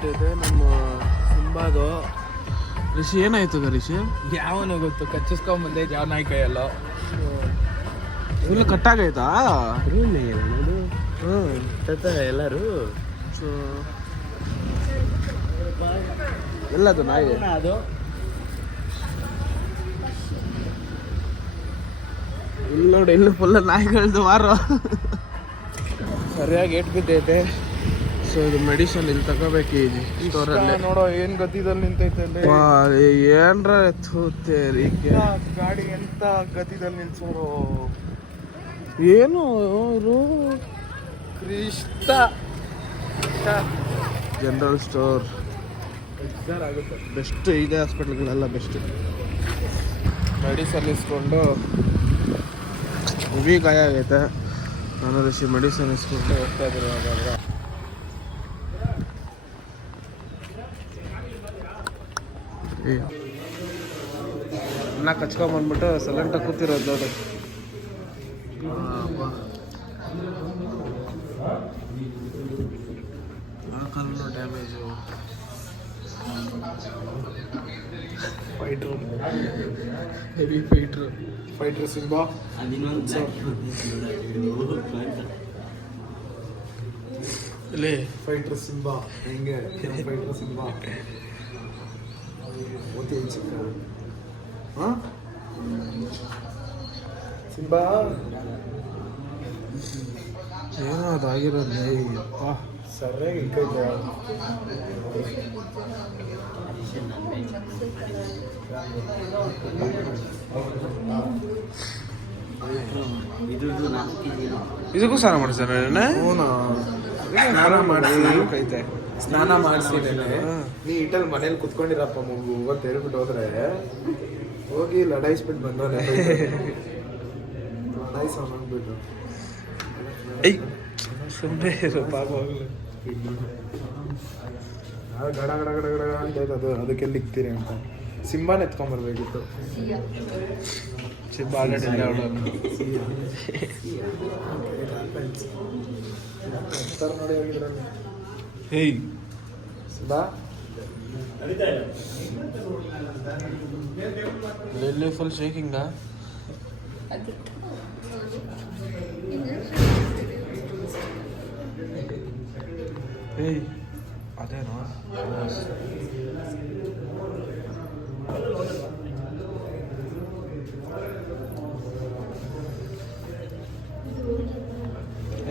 ಆಗ್ಬಿಟ್ಟಿದೆ ನಮ್ಮ ಸಿಂಬಾದು. ರಿಷಿ ಏನಾಯ್ತು ರಿಷಿ? ಯಾವನ ಗೊತ್ತು, ಕಚ್ಚಿಸ್ಕೊಂಬಂದೆ ಯಾವ ನಾಯಿ ಕೈಯಲ್ಲ. ಫುಲ್ ಕಟ್ಟಾಗೈತಾ? ಎಲ್ಲರೂ ಎಲ್ಲದು ನಾಯಿ ಅದು ಇಲ್ಲಿ ನೋಡಿ, ಇಲ್ಲಿ ಫುಲ್ ನಾಯಿಗಳದ್ದು ವಾರ ಸರಿಯಾಗಿ ಏಟ್ ಬಿದ್ದೈತೆ. ಸೊ ಇದು ಮೆಡಿಸಿನ್ ಇಲ್ಲಿ ತಗೋಬೇಕು ಈ ಸ್ಟೋರಲ್ಲಿ. ನೋಡೋ ಏನ್ ಗತಿದಲ್ಲಿ ನಿಂತೈತೆ ಏನ್ರ ತೂತೇರಿಕೆ ಗಾಡಿ ಎಂತ ಗತಿದಲ್ಲಿ ನಿಲ್ಸೋರು. ಏನು ಅವರು ಕ್ರಿಸ್ತ ಜನರಲ್ ಸ್ಟೋರ್ ಆಗುತ್ತೆ. ಬೆಸ್ಟ್ ಇದೆ, ಹಾಸ್ಪಿಟ್ಲ್ಗಳೆಲ್ಲ ಬೆಸ್ಟ್. ಮೆಡಿಸನ್ ಇಸ್ಕೊಂಡು ಹೆವಿ ಗಾಯ ಆಗೈತೆ. ನಾನು ರಿಷಿ ಮೆಡಿಸಿನ್ ಇಸ್ಕೊಂಡು ಹೋಗ್ತಾ ಇದ್ರು. ಹಾಗಾದ್ರೆ ಅನ್ನ ಕಚ್ಕೊಂಬಂದ್ಬಿಟ್ಟು ಸೈಲೆಂಟಾಗಿ ಕೂತಿರೋದು ನೋಡಿ. ಕಲ್ಲು damage. Fighter, heavy fighter Simba. ಇಲ್ಲಿ ಫೈಟ್ರ್ ಸಿಂಬಾ ಹೆಂಗೆ? ಫೈಟ್ರ್ ಸಿಂಬಾ ಓತಿ ಚಿಕ್ಕ ಸಿಂಬಾ ಏನೋ ಅದಾಗಿರೋದು. ಸರಿಯಾಗಿ ಇಕ್ಕೈತೆ. ಇದಕ್ಕೂ ಸ್ನಾನ ಮಾಡಿಸ್ತಾರೆ. ಸ್ನಾನ ಮಾಡಿಸಿ ನೀ ಇಟ್ಟಲ್ಲಿ ಮನೇಲಿ ಕುತ್ಕೊಂಡಿರಪ್ಪ ಮಗು ಇವತ್ತು ಹೇಳ್ಬಿಟ್ಟು ಹೋದ್ರೆ ಹೋಗಿ ಲಡಾಯಿಸ್ಬಿಟ್ಟು ಬಂದವನೆ. ಲಡಾಯಿಸ್ ಅವನಂದ್ಬಿಟ್ಟು ಸುಮ್ಮನೆ ಗಡ ಗಡ ಗಡ ಗಡ ಅಂತ ಅದು ಅದಕ್ಕೆ ಲಿಕ್ತೀರಿ ಅಂತ ಸಿಂಬಾನ ಎತ್ಕೊಂಡ್ಬರ್ಬೇಕಿತ್ತು. ಸಿಂಬಾ ಆಲ್ರೆಡಿ ಇಲ್ಲ ಅವಳು. ನೋಡಿ ಹೋಗಿದ್ರಲ್ಲಿ ಹೇಯ್ ಸಿಂಬಾ ಎಲ್ಲಿ ಫುಲ್ ಶೇಕಿಂಗಾ? ಏಯ್ ಅದೇನೋ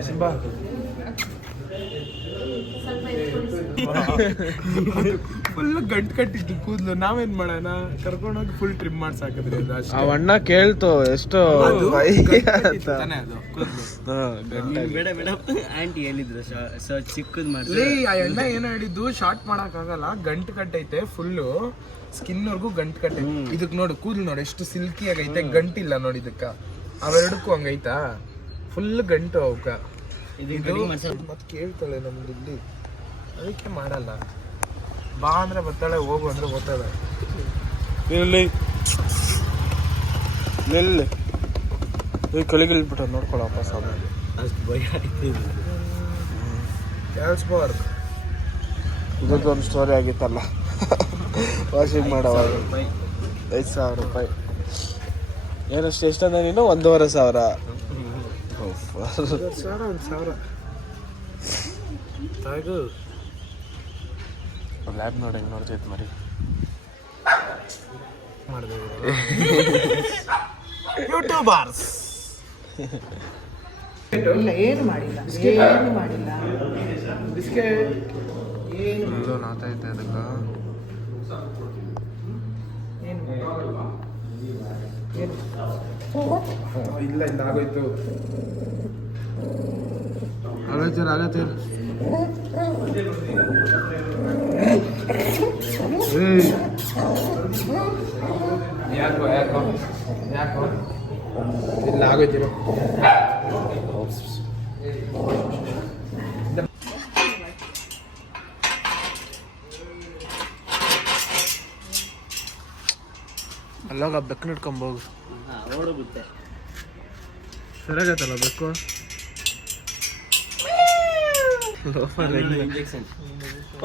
ಸಿಂಬಾ ಫುಲ್ ಗಂಟು ಕಟ್ಟಿತ್ತು ಕೂದಲು. ನಾವೇನ್ ಮಾಡೋಣ, ಕರ್ಕೊಂಡೋಗಿ ಫುಲ್ ಟ್ರಿಮ್ ಮಾಡ್ಸಿ ಹಾಕಿದ್ರಿ. ಆ ಅಣ್ಣ ಕೇಳ್ತು ಎಷ್ಟು ಆಂಟಿ ಹೇಳಿದ್ರು ಚಿಕ್ಕದ್ ಮಾಡಿ. ಆ ಎಣ್ಣೆ ಏನೋ ಹೇಳಿದ್ದು ಶಾರ್ಟ್ ಮಾಡಕ್ ಆಗಲ್ಲ, ಗಂಟು ಕಟ್ಟೈತೆ ಫುಲ್ಲು ಸ್ಕಿನ್ ವರ್ಗು ಗಂಟು ಕಟ್ಟೈತೆ. ಇದಕ್ ನೋಡು ಕೂದಲು ನೋಡಿ ಎಷ್ಟು ಸಿಲ್ಕಿ ಆಗೈತೆ, ಗಂಟಿಲ್ಲ ನೋಡಿ ಇದಕ್ಕ. ಅವೆರಡಕ್ಕೂ ಹಂಗೈತಾ ಫುಲ್ ಗಂಟು ಅವಕ್ಕ. ಮತ್ ಕೇಳ್ತಾಳೆ ನಮ್ದು ಇಲ್ಲಿ, ಅದಕ್ಕೆ ಮಾಡಲ್ಲ. ಬಾ ಅಂದ್ರೆ ಬರ್ತಾಳೆ, ಹೋಗು ಅಂದ್ರೆ ಬರ್ತಾಳೆ. ಕಳಿಗಿಲ್ಬಿಟ್ಟ ನೋಡ್ಕೊಳಪ್ಪ ಸಾಮಿ. ಅಷ್ಟು ಭಯ ಆಯ್ತು. ಕೇಳಿಸ್ಬಾರ್ದು. ಇದೊಂದು ಸ್ಟೋರಿ ಆಗಿತ್ತಲ್ಲ ವಾಷಿಂಗ್ ಮಾಡೋವಾಗ 5,000 ರೂಪಾಯಿ. ಏನಷ್ಟು ಎಷ್ಟಂದ ನೀನು? 1,500,000. 1,000 ತಾಗು ಲ್ಯಾಬ್ ನೋಡಿ ಹೆಂಗೆ ನೋಡ್ತೈತೆ ಮರಿ. ಯೂಟ್ಯೂಬರ್ಸ್ ಇಲ್ಲ, ಏನು ಮಾಡಿಲ್ಲ, ಏನು ಮಾಡಿಲ್ಲ. ಬಿಸ್ಕೆಟ್ ಎಲ್ಲೋ ನಾತೈತೆ ಅದಕ್ಕೆ. ಇಲ್ಲ ಇಲ್ಲ ಆಗೋಯ್ತು. ಆಗತ್ತೆ ಯಾಕೋ ಯಾಕೋ ಯಾಕೋ ಇಲ್ಲ ಆಗೋಯ್ತಿರೋ. ಅಲ್ಲಾಗ ಬೆಕ್ಕನ ಇಟ್ಕೊಂಬೋಗು. ಓಡೋಗುತ್ತೆ. ಸರಿಯಾಗತ್ತಲ್ಲ ಬೆಕ್ಕು. Loafer injection.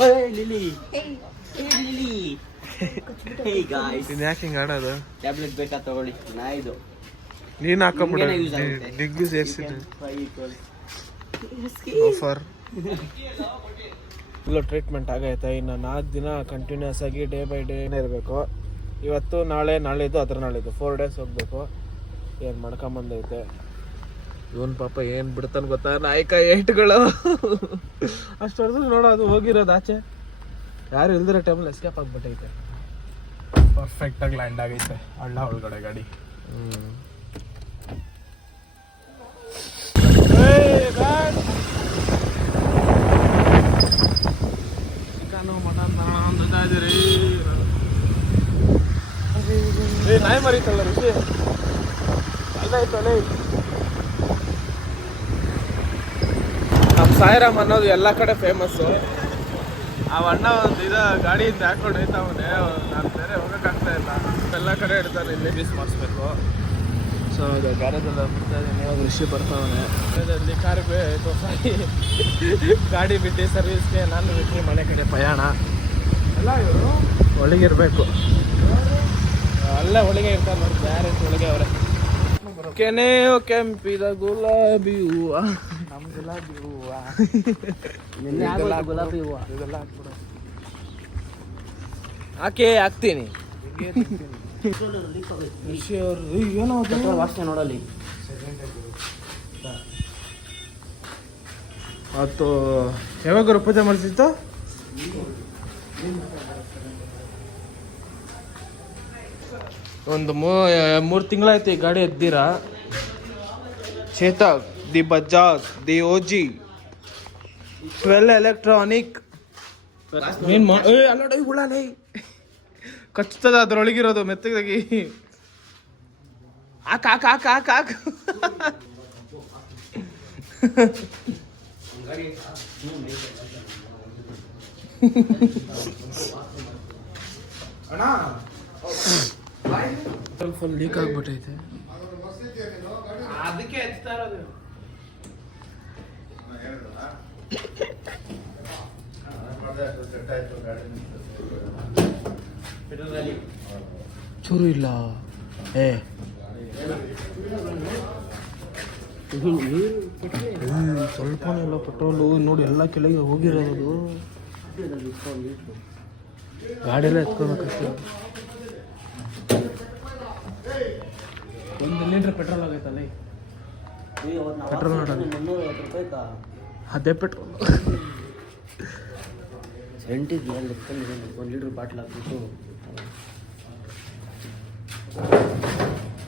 ಓಯ್ ಲಿಲಿ, ಲಿಲಿ. ಹೇ ಗಾಯ್ಸ್, ಇನ್ ಯಾಕೆ ಹಿಂಗೆ ಆಡೋದು? ಟ್ಯಾಬ್ಲೆಟ್ ಬೇಕಾ ತಗೊಳ್ಳಿ. ನಾಯಿದು ನೀನು ಹಾಕೊಂಬಿಡ ನಿಮ್ಗೇನೆ use ಆಗುತ್ತೆ. ಡಿಗ್ಗಿ ಸೇರಿಸಿದ್ದು 5 ಲೋಫರ್. ಇಲ್ಲೋ ಟ್ರೀಟ್ಮೆಂಟ್ ಆಗೈತೆ. ಇನ್ನು 4 ದಿನ ಕಂಟಿನ್ಯೂಸ್ ಆಗಿ ಡೇ ಬೈ ಡೇ ಇರಬೇಕು. ಇವತ್ತು ನಾಳೆ ನಾಳಿದ್ದು ಅದ್ರ ನಾಳಿದ್ದು 4 ಡೇಸ್ ಹೋಗ್ಬೇಕು. ಏನು ಮಾಡ್ಕೊಂಬಂದೈತೆ ಇವನ್ ಪಾಪ ಏನು ಬಿಡ್ತಾನೆ ಗೊತ್ತಾ ನಾಯಕ ಏಟ್ಗಳು. ಅಷ್ಟು ಹೊಡೆದು ನೋಡೋದು ಹೋಗಿರೋದು ಆಚೆ. ಯಾರು ಇಲ್ದಿರೋ ಟೈಮಲ್ಲಿ ಎಸ್ಕೇಪ್ ಆಗ್ಬಿಟ್ಟೈತೆ. ಪರ್ಫೆಕ್ಟಾಗಿ ಲ್ಯಾಂಡ್ ಆಗೈತೆ ಹಳ್ಳ ಒಳಗಡೆ ಗಾಡಿ. ಚಿಕನು ಮಟನ್ ಅಂತ ಇದ್ದೀರಿ. ನಾಯಿ ಮರಿತಲ್ಲ ಋಷಿ ಅಲ್ಲೈತಲ್ಲ. ನಮ್ಮ ಸಾಯಿರಾಮ್ ಅನ್ನೋದು ಎಲ್ಲ ಕಡೆ ಫೇಮಸ್ಸು. ಆ ಅಣ್ಣ ಒಂದು ಗಾಡಿಯಿಂದ ಹಾಕೊಂಡು ಹೋಯ್ತಾವನೆ. ನಾನು ಬೇರೆ ಹೋಗೋಕ್ಕಾಗ್ತಾ ಇಲ್ಲ. ಎಲ್ಲ ಕಡೆ ಇಡ್ತಾನೆ. ಇಲ್ಲಿ ಸರ್ವಿಸ್ ಮಾಡಿಸ್ಬೇಕು. ಸೊ ಅದು ಗ್ಯಾರೇಜೆಲ್ಲ ಬಿಡ್ತಾ ಇದ್ದೀನಿ. ಇವಾಗ ಋಷಿ ಬರ್ತಾವನೆ. ಗ್ಯಾರೇಜಲ್ಲಿ ಕಾರ್ಗೆ ಗಾಡಿ ಬಿಟ್ಟು ಸರ್ವಿಸ್ಗೆ ನಾನು ಬಿಟ್ಟು ಮನೆ ಕಡೆ ಪ್ರಯಾಣ. ಎಲ್ಲ ಇವರು ಒಳಗಿರ್ಬೇಕು. ಅಲ್ಲೇ ಒಳಗೆ ಇರ್ತಾರೆ ನೋಡಿ. ಗ್ಯಾರೇಜ್ ಒಳಗೆ ಅವರೇ. ಕೆನೆ ಕೆಂಪಿದ ಗುಲಾಬಿ ಹೂವ. ನಮ್ಮ ಗುಲಾಬಿ ಹೂವು ಗುಲಾಬಿ ಹೂವು. ಇದೆಲ್ಲ ಹಾಕ್ಬಿಡು. ಹಾಕ್ತೀನಿ. ಋಷಿ ಅವರು ಏನೋ ವಾಸನೆ ನೋಡಲಿ. ಅವತ್ತು ಯಾವಾಗ ಪೂಜೆ ಮಾಡಿಸಿತ್ತು? ಒಂದು 3 ತಿಂಗಳಾಯ್ತು ಈ ಗಾಡಿ ಎದ್ದೀರಾ. Chetak, the Bajaj, the OG 12 electronic. ಅಲ್ಲೋಡ ಉಳಾಲೇ ಕಚ್ತದ ಅದ್ರೊಳಗಿರೋದು ಮೆತ್ತಗಾಗಿ. ಹಾಕ್ ಸ್ವಲ್ಪ ಲೀಕ್ ಆಗ್ಬಿಟ್ಟೈತೆ. ಅದಕ್ಕೆ ಹಚ್ತಾ ಇರೋದು. ಚೂರು ಇಲ್ಲ. ಸ್ವಲ್ಪನೇ ಇಲ್ಲ ಪೆಟ್ರೋಲು. ನೋಡಿ ಎಲ್ಲ ಕೆಳಗೆ ಹೋಗಿರೋದು. ಗಾಡಿಯೆಲ್ಲ ಎತ್ಕೋಬೇಕಷ್ಟೇ. 1 ಲೀಟ್ರ್ ಪೆಟ್ರೋಲ್ ಆಗೈತಲ್ಲ. ಪೆಟ್ರೋಲ್ ನೋಡೋದು ಅದೇ ಪೆಟ್ರೋಲ್. 1 ಲೀಟ್ರ್ ಬಾಟ್ಲ್ ಹಾಕ್ಬಿಟ್ಟು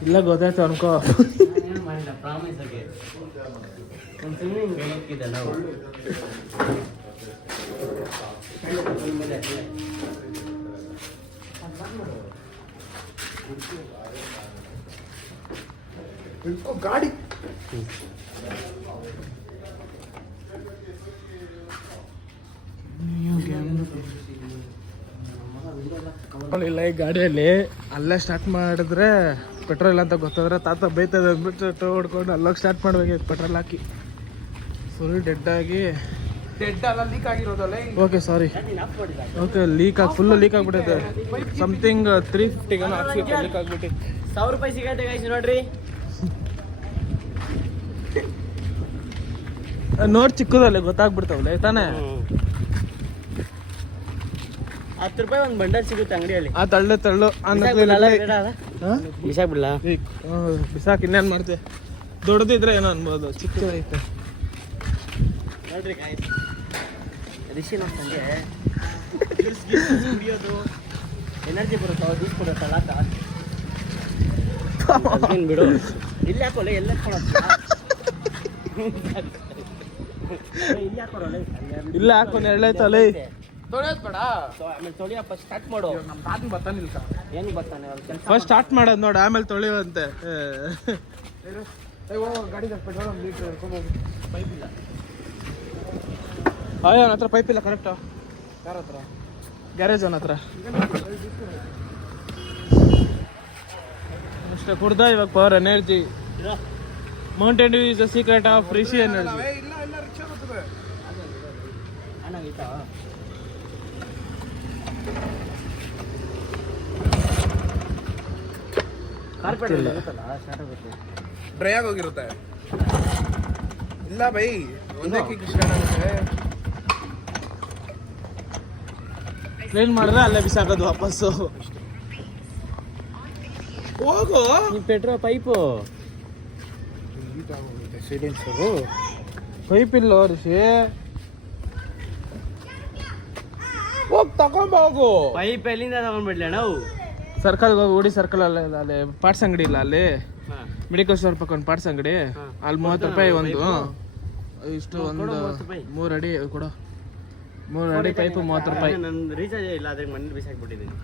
ಇಲ್ಲ ಗೊತ್ತಾಯ್ತು ಅನ್ಕೋ. ಏನು ಮಾಡಿಲ್ಲ ಪ್ರಾಮಿಸ್ ಆಗಿ ಒಂದು ಸ್ವಿಮ್ಮಿಂಗ್ ಹೋಗ್ತಿದ್ದೆ ನಾವು. ಗಾಡಿ ಇಲ್ಲ ಈ ಗಾಡಿಯಲ್ಲಿ. ಅಲ್ಲೇ ಸ್ಟಾರ್ಟ್ ಮಾಡಿದ್ರೆ ಪೆಟ್ರೋಲ್ ಇಲ್ಲ ಅಂತ ಗೊತ್ತಾದ್ರೆ ತಾತ ಬೈತದೆ ಅಂದ್ಬಿಟ್ಟು ಹೊಡ್ಕೊಂಡು ಅಲ್ಲೋಗಿ ಸ್ಟಾರ್ಟ್ ಮಾಡ್ಬೇಕು. ಪೆಟ್ರೋಲ್ ಹಾಕಿ ಫುಲ್ ಡೆಡ್ ಆಗಿ. ಡೆಡ್ ಅಲ್ಲ, ಲೀಕ್ ಆಗಿರೋದಲ್ಲ. Okay sorry. ಓಕೆ ಲೀಕ್ ಆಗಿ ಫುಲ್ಲು ಲೀಕ್ ಆಗಿಬಿಟ್ಟೈತೆ. ಸಮಥಿಂಗ್ 350 ಹಾಕ್ಸಿತ್ತು ಲೀಕ್ ಆಗಿಬಿಟ್ಟು. 1000 ರೂಪಾಯಿ ಸಿಗತ್ತೆ ಗೈಸ್ ನೋಡ್ರಿ. ನೋಡ್ ಚಿಕ್ಕದಲ್ಲೇ ಗೊತ್ತಾಗ್ಬಿಡ್ತಾವಲ್ಲ ತಾನೇ. 10 ರೂಪಾಯಿ ಒಂದು ಬಂಡಲ್ ಸಿಗುತ್ತೆ ಅಂಗಡಿಯಲ್ಲಿ. ಆ ತಳ್ಳು ಬಿಸಾಕ್ಬಿಡ್ಲಾ? ಬಿಸಾಕ್ ಇನ್ನೇನು ಮಾಡ್ತೆ. ದೊಡ್ಡದಿದ್ರೆ ಏನೋ ಅನ್ಬೋದು. ಚಿಕ್ಕದೈತೆ ನೋಡ್ರಿ ಗಾಯ್ಸ್. ರಿಷಿ ನೋಡ್ತಂಗೆ ಕುಡಿಯೋದು ಎನರ್ಜಿ ಬರುತ್ತೆ. ಜ್ಯೂಸ್ ಕೊಡುತ್ತಲ್ಲ ಬಿಡು. ಇಲ್ಲಿ ಹಾಕೋಲ್ಲ, ಎಲ್ಲ ಇಲ್ಲಿ ಹಾಕೋಲ್ಲ. ಇಲ್ಲ ಹಾಕೊಂಡು ಎಳ್ಳೈತಲ್ಲ. ತೊಳೆಯೋದು ಬೇಡ. ಆಮೇಲೆ ತೊಳಿಯಪ್ಪ ಸ್ಟಾರ್ಟ್ ಮಾಡು. ನಮ್ಮ ತಾತನ ಬರ್ತಾನಿಲ್ಲ. ಏನು ಬರ್ತಾನೆ ಕೆಲಸ. ಫಸ್ಟ್ ಸ್ಟಾರ್ಟ್ ಮಾಡೋದು ನೋಡಿ, ಆಮೇಲೆ ತೊಳೆಯುವಂತೆ. ಗಾಡಿ ಪೆಟ್ರೋಲ್ 1 ಲೀಟ್ರ್ ಹಿಡ್ಕೊಂಬೋಗಿ. ಪೈಪ್ ಇಲ್ಲ. ಅವನ ಹತ್ರ ಪೈಪ್ ಇಲ್ಲ. ಕರೆಕ್ಟು ಯಾರ ಹತ್ರ? ಗ್ಯಾರೇಜ್ ಅವನ ಹತ್ರ ಅಷ್ಟೇ. ಕುಡ್ದ ಇವಾಗ power energy. Mountain Dew is the secret of Rishi energy. ಇಲ್ಲ ರಿಕ್ಷಾ ಬರ್ತದೆ. ಆಯ್ತಾ ಕಾರ್ಪೆಟ್ ಇರುತ್ತಲ್ಲ ಸ್ಟಾರ್ಟ್ ಆಗುತ್ತೆ. ಡ್ರೈ ಆಗೋಗಿರುತ್ತೆ. ಇಲ್ಲ ಬೈ, ಒಂದೇ ಕಿಕ್ ಸ್ಟಾರ್ಟ್ ಆಗುತ್ತೆ. ಕ್ಲೀನ್ ಮಾಡಿದ್ರೆ ಅಲ್ಲೇ ಬಿಸಾಕೋದು ವಾಪಸ್ಸು. ಹೋಗು. ಈ ಪೆಟ್ರೋಲ್ ಪೈಪು ಸೈಲೆನ್ಸರು ಪೈಪ್ ಇಲ್ಲ ಋಷಿ. ಹೋಗಿ ತಗೊಂಬೋಗು. ಪೈಪ್ ಎಲ್ಲಿಂದ ತಗೊಂಡ್ಬಿಡ್ಲಿ ನಾವು? ಸರ್ಕಲ್ಗೆ ಹೋಗಿ ಓಡಿ ಸರ್ಕಲ್ ಅಲ್ಲಿ ಪಾರ್ಟ್ಸ್ ಅಂಗಡಿ ಇಲ್ಲ ಅಲ್ಲಿ ಮೆಡಿಕಲ್ ಸ್ಟೋರ್ ಪಕ್ಕ ಒಂದು ಪಾರ್ಟ್ಸ್ ಅಂಗಡಿ ಅಲ್ಲಿ 30 ರೂಪಾಯಿ ಒಂದು ಇಷ್ಟು ಒಂದು 3 ಅಡಿ ಕೊಡು. 3 ಅಡಿ ಪೈಪು 30 ರೂಪಾಯಿ. ನನ್ನ ರೀಚಾರ್ಜ್ ಇಲ್ಲ, ಅದ್ರಿಗೆ ಮನೇಲಿ ಬಿಸಾಕ್ಬಿಟ್ಟಿದ್ದೀನಿ.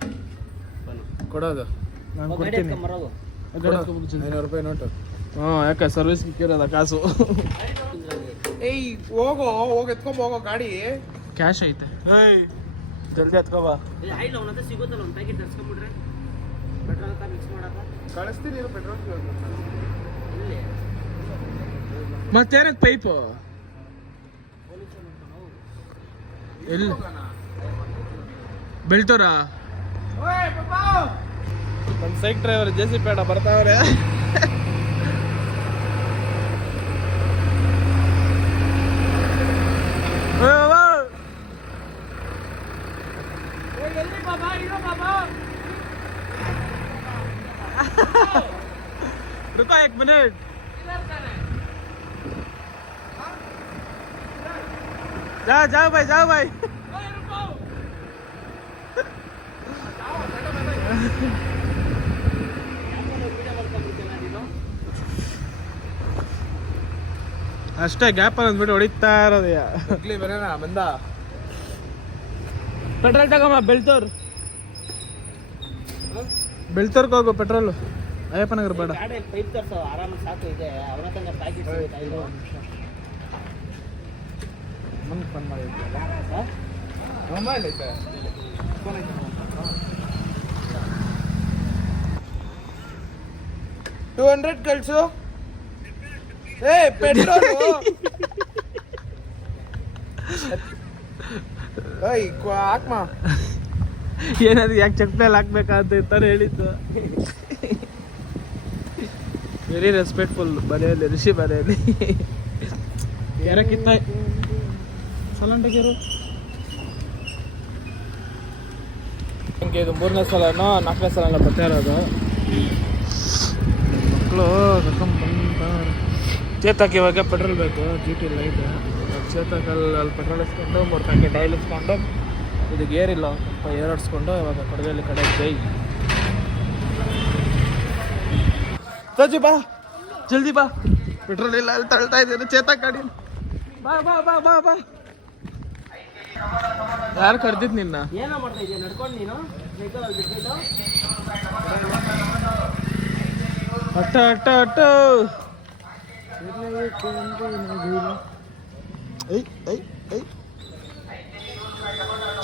ಕೊಡೋದು ನಾನು ಕೊಡ್ತೀನಿ. 500 ರೂಪಾಯಿ ನೋಟು. ಯಾಕೆ ಸರ್ವಿಸ್ ಕಿಕ್ಕಿರೋದ ಕಾಸು. ಏಯ್ ಹೋಗೋ, ಹೋಗಿ ಎತ್ಕೊಂಡ್ ಹೋಗೋ ಗಾಡಿ. ಕ್ಯಾಶ್ ಐತೆ. ಜಲ್ದಿ ಎತ್ಕೋಬಾ. ಆಯ್ತು ಅವನ ಹತ್ರ ಸಿಗುತ್ತಲ್ಲ ಒಂದು ಪ್ಯಾಕೆಟ್ ತರ್ಸ್ಕೊಂಡ್ಬಿಟ್ರೆ ಪೆಟ್ರೋಲ್ ಅಂತ ಮಿಕ್ಸ್ ಮಾಡಕ ಕಳಿಸ್ತೀನಿ ಪೆಟ್ರೋಲ್. ಇಲ್ಲಿ ಮತ್ತೇನಕ್ಕೆ ಪೈಪು ಎಲ್ಲಿ ಬೆಳ್ತೂರಾ? ನಮ್ಮ ಸೈಕ್ ಡ್ರೈವರ್ ಜೆ.ಸಿ. ಪೇಡ ಬರ್ತಾವ್ರೆ. रुको 1 मिनट. जाओ भाई, जाओ भाई. ಅಷ್ಟೇ ಗ್ಯಾಪ್ ಅಂದ್ಬಿಟ್ಟು ಹೊಡಿತಾ ಇರೋದಯ್ಯ. ಬರೋಣ ಬಂದ. ಪೆಟ್ರೋಲ್ ತಗೊಂಬ. ಬೆಳ್ತೂರ್ಗೆ ಹೋಗು ಪೆಟ್ರೋಲ್. ಅಯ್ಯಪ್ಪ ನಗರ ಬೇಡ. ಪೈಪ್ ತರ್ಸೋ ಆರಾಮಾಗಿ ಸಾಕು ಇದೆ. ಅವನ ತನಕ ಪ್ಯಾಕೆಟ್ ಮೊಬೈಲ್ ಐತೆ. 200 ಕಳ್ಸು. ಏ ಪೆಟ್ರೋಲ್ ಹಾಕ್ಮಾ. ಏನಾದ್ರು ಯಾಕೆ ಚಕ್ಪೇಲ್ ಹಾಕ್ಬೇಕಂತ ತಾನು ಹೇಳಿದ್ದು. Very respectful. ಮನೆಯಲ್ಲಿ ಋಷಿ ಮನೆಯಲ್ಲಿ ಯಾರಕ್ಕಿತ್ತ ಸಲಂಟಗಿರು. ನನಗೆ ಇದು 3ನೇ ಸಲನೋ 4ನೇ ಸಲ ಬರ್ತಾ ಇರೋದು. ಮಕ್ಕಳು ಚೇತಕ್ಕೆ ಇವಾಗ ಪೆಟ್ರೋಲ್ ಬೇಕು. GT ಲೈಟ್ ಚೇತಕಲ್ಲಿ ಅಲ್ಲಿ ಪೆಟ್ರೋಲ್ ಇಸ್ಕೊಂಡು 3 ಪ್ಯಾಕೆಟ್ ಆಯಿಲ್ ಇಸ್ಕೊಂಡು ಇದು ಗೇರ್ ಇಲ್ಲ ಸ್ವಲ್ಪ ಏರಾಡಿಸ್ಕೊಂಡು ಇವಾಗ ಕೊಡಗಲ್ಲಿ ಕಡೆ ಜೈ ಸಜ್ಜು ಬಾ, ಜಲ್ದಿ ಬಾ. ಪೆಟ್ರೋಲ್ ಇಲ್ಲ, ಅಲ್ಲಿ ತಳ್ತಾ ಇದ್ದೀನಿ ಚೇತಕ್ ಗಾಡಿ. ಬಾ ಬಾ ಬಾ ಬಾ ಬಾ. ಯಾರು ಕರ್ದಿದ್ ನಿನ್ನ? ಏನೋ ಮಾಡ್ತಾ ಇದೀಯ ನಡ್ಕೊಂಡು ನೀನು? ಅಟ್ಟ ಅಟ್ಟ ಅಟ್ಟ.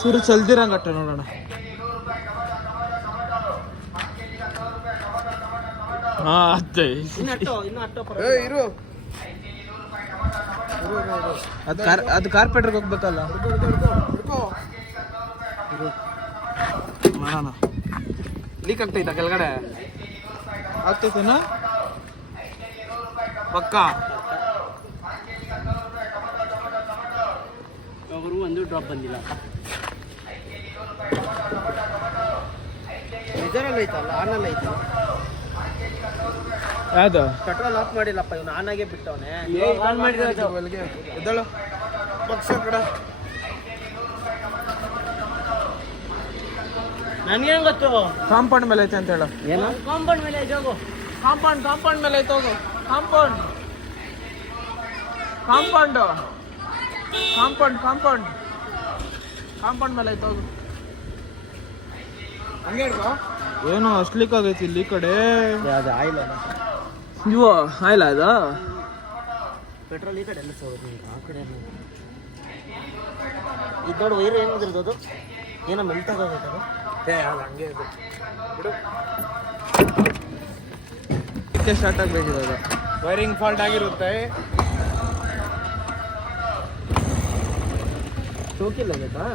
ಚೂರು ಚಲ್ದಿರಂಗಟ್ಟ ನೋಡೋಣ. ಹಾ ಅತ್ತೆ ಇನ್ನು ಅಟ್ಟೋ ಇರು. ಅದು ಕಾರ್ಪೆಟ್ರಿಗೆ ಹೋಗ್ಬೇಕಲ್ಲ. ಮಾಡೋಣ. ಲೀಕ್ ಆಗ್ತೈತ ಕೆಳಗಡೆ? ಆಗ್ತೈತೇನಾ ಪಕ್ಕ? ಅವರು ಒಂದು ಡ್ರಾಪ್ ಬಂದಿಲ್ಲ. ಇದರಲ್ಲಿ ಐತಲ್ಲ, ಆನಲ್ಲಿ ಐತಲ್ಲ. ಯಾವುದು? ಪೆಟ್ರೋಲ್ ಆಫ್ ಮಾಡಿಲ್ಲಪ್ಪ ಇವನು, ಆನಾಗೆ ಬಿಟ್ಟವನೆ. ಆನ್ ಎದ್ದಳು ಪಕ್ಷ ಕಡೆ. ನನ್ಗೇನು ಗೊತ್ತು? ಕಾಂಪೌಂಡ್ ಮೇಲೆ ಐತೆ ಅಂತ ಹೇಳು. ಏನು ಕಾಂಪೌಂಡ್ ಮೇಲೆ ಐತೆ? ಹೋಗು. ಕಾಂಪೌಂಡ್ ಮೇಲೆ ಐತೆ. ಹೋಗು. ಕಾಂಪೌಂಡ್ ಮೇಲೆ ಐತೆ. ಹೋಗು. ಹಂಗೆ ಹಿಡ್ಕೋ. ಏನೋ ಅಸ್ಲಿಕ್ ಆಗೈತಿ ಇಲ್ಲಿ ಈ ಕಡೆ. ಅದು ಆಯಿಲ್ ಅಲ್ಲ, ಇವ ಆಯಿಲ್ ಅದ. ಪೆಟ್ರೋಲ್ ಈ ಕಡೆ ಎಲ್ಲ ಹೋಗೋದು, ಆ ಕಡೆ ಇದು ದೊಡ್ಡ ವೈರ್ ಏನಿದ್ರದ್ದು ಅದು ಏನೋ ಮೆಲ್ಟ್ ಆಗೋಗೈತದು. ಅದು ಹಂಗೆ ಇದೆ ಬಿಡು. ಸ್ಟಾರ್ಟ್ ಆಗಬೇಕಿದೆ. ವೈರಿಂಗ್ ಫಾಲ್ಟ್ ಆಗಿರುತ್ತೆ. ಚೌಕಿಲ್ಲ ಬೇಕಾ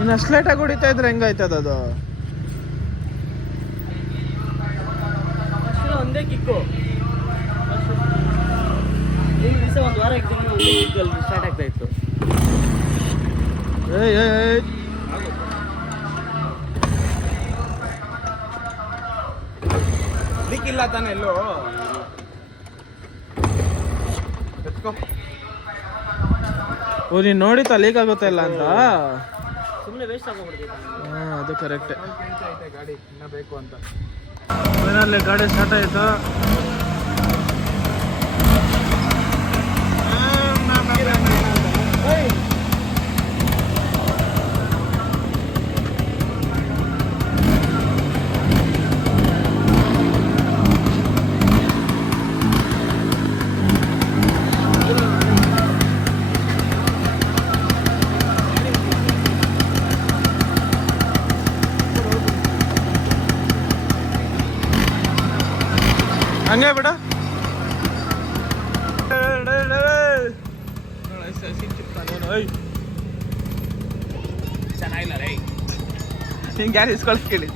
ಇನ್ನು ಅಷ್ಟು ಲೇಟಾಗಿ ಹೊಡಿತಾ ಇದ್ರೆ ಹೆಂಗಾಯ್ತದ ಅದು? ಒಂದೇ ಕಿಕ್ಕು ಈ ದಿವಸ ಒಂದು ವಾರ ಎಕ್ಸಾಮ್ ಒಂದೇ ಕಿಕ್ಕಲ್ಲಿ ಸ್ಟಾರ್ಟ್ ಆಗ್ತಾ ಇತ್ತು. ಇಲ್ಲ ತಾನೆ ಎಲ್ಲೋ ಎತ್ಕೋ. ಓ ನೀನು ನೋಡಿತಾ ಲೀಕ್ ಆಗುತ್ತೆ ಇಲ್ಲ ಅಂತ? ಸುಮ್ಮನೆ ವೇಸ್ಟ್ ಆಗೋಗ್ಬಿಡ್ತೈತೆ. ಹಾಂ ಅದು ಕರೆಕ್ಟೆ. ಐತೆ ಗಾಡಿ ಇನ್ನ ಬೇಕು ಅಂತ. ಫೈನಲ್ ಗಾಡಿ ಸ್ಟಾರ್ಟ್ ಆಯಿತು. ಹಂಗೆ ಬಿಡ ಚೆನ್ನಾಗಿಲ್ಲ ರೈ. ಹಿಂಗೆ ಯಾರು ಇಸ್ಕೊಳಕ್ ಕೇಳಿ?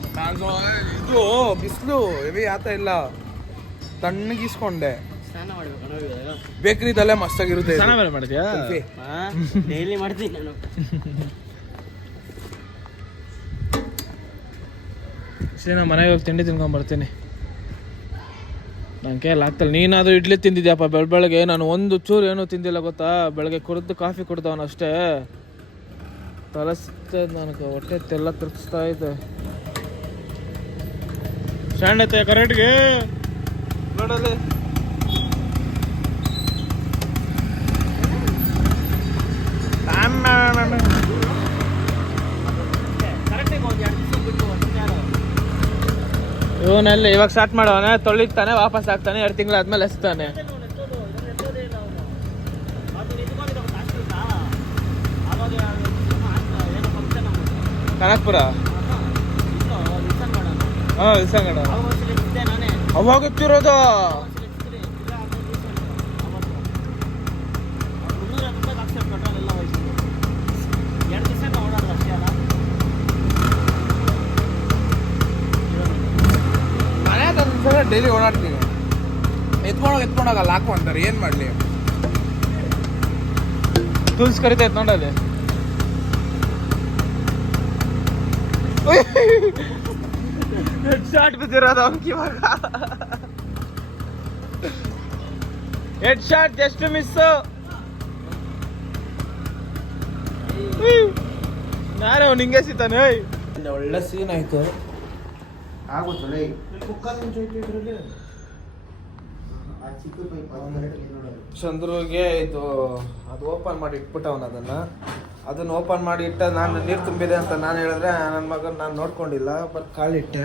ಇದು ಬಿಸಿಲು ಹೆವಿ ಆತ ಇಲ್ಲ, ತಣ್ಣಗಿಸ್ಕೊಂಡೆ. ಸ್ನಾನ ಮಾಡ್ಬೇಕು ನಾವು ಬೇಕ್ರಿದಲ್ಲೇ ಮಸ್ತಾಗಿರುತ್ತೆ. ಸ್ನಾನ ಮೇಲೆ ಮಾಡ್ತೀಯಾ? ಡೈಲಿ ಮಾಡ್ತೀನಿ ನಾನು. ಸರಿ ನಾ ಮನೆಗೆ ಹೋಗಿ ತಿಂಡಿ ತಿನ್ಕೊಂಬರ್ತೀನಿ. ನನ್ನ ಕೈಯಲ್ಲಿ ಆಗ್ತಲ್ಲ. ನೀನಾದರೂ ಇಡ್ಲಿ ತಿಂದಿದ್ಯಪ್ಪ ಬೆಳಗ್ಗೆ. ನಾನು ಒಂದು ಚೂರು ಏನೂ ತಿಂದಿಲ್ಲ ಗೊತ್ತಾ. ಬೆಳಗ್ಗೆ ಕುಡಿದು ಕಾಫಿ ಕುಡ್ದವನು ಅಷ್ಟೇ. ತಲಸ್ತೇ ನನಗೆ, ಹೊಟ್ಟೆ ತೆಲ್ಲ ತಿರ್ಗಿಸ್ತಾ ಐತೆ. ಸ್ಟ್ಯಾಂಡ್ ಐತೆ ಕರೆಕ್ಟ್ಗೆ ನೋಡಲ್ಲಿ. ಕರೆಕ್ಟಾಗಿ ಒಂದು 2 ದಿವಸ ಬಿಟ್ಟು ಇವನಲ್ಲಿ ಇವಾಗ ಸ್ಟಾರ್ಟ್ ಮಾಡೋನೆ, ತೊಳಿತಾನೆ, ವಾಪಸ್ ಆಗ್ತಾನೆ, 2 ತಿಂಗಳಾದ್ಮೇಲೆ ಎಸ್ತಾನೆ. ಕನಕಪುರ ಹಾಂ ಇಸಂಗಡ ಅವಾಗ ಗೊತ್ತಿರೋದು. ಡೈಲಿ ಓಡಾಡ್ತೀನಿ. ಎತ್ಕೊಂಡೋಗಲ್ಲ ಹಾಕು ಅಂತಾರೆ, ಏನು ಮಾಡಲಿ? ಟೂಲ್ಸ್ ಕರಿತೈತೆ ನೋಡಲ್ಲಿ. ಹೆಡ್ ಶಾಟ್ ಬಿದ್ದಿರೋದು ಅವನಿಗೆ ಇವಾಗ. Head shot just miss. ನಾನೇ ಅವ್ನು ಹಿಂಗೆ ಸಿತಾನೆ. ಒಳ್ಳೆ ಸೀನ್ ಆಯ್ತು. ಚಂದ್ರಿಗೆ ಇದು ಅದು ಓಪನ್ ಮಾಡಿ ಇಟ್ಬಿಟ್ಟವನ. ಅದನ್ನು ಓಪನ್ ಮಾಡಿ ಇಟ್ಟ. ನಾನು ನೀರು ತುಂಬಿದೆ ಅಂತ ನಾನು ಹೇಳಿದ್ರೆ ನನ್ನ ಮಗನ ನಾನು ನೋಡ್ಕೊಂಡಿಲ್ಲ, ಬಟ್ ಕಾಲಿಟ್ಟೆ.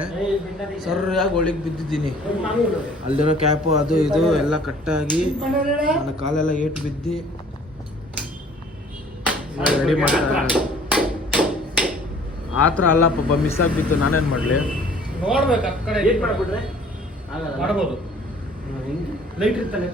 ಸರಿಯಾಗಿ ಒಳಗೆ ಬಿದ್ದಿದ್ದೀನಿ. ಅಲ್ಲಿರೋ ಕ್ಯಾಪು ಅದು ಇದು ಎಲ್ಲ ಕಟ್ಟಾಗಿ ನನ್ನ ಕಾಲೆಲ್ಲ ಏಟು ಬಿದ್ದು ರೆಡಿ ಮಾಡ್ತಾ. ಆ ಥರ ಅಲ್ಲ ಪಾಪ, ಮಿಸ್ ಆಗಿಬಿತ್ತು. ನಾನೇನು ಮಾಡಲಿ? ನೋಡ್ಬೇಕು ಆ ಕಡೆ ಮಾಡ್ಬಿಟ್ರೆ ಮಾಡ್ಬೋದು. ಲೈಟ್ ಇರ್ತಾನೆ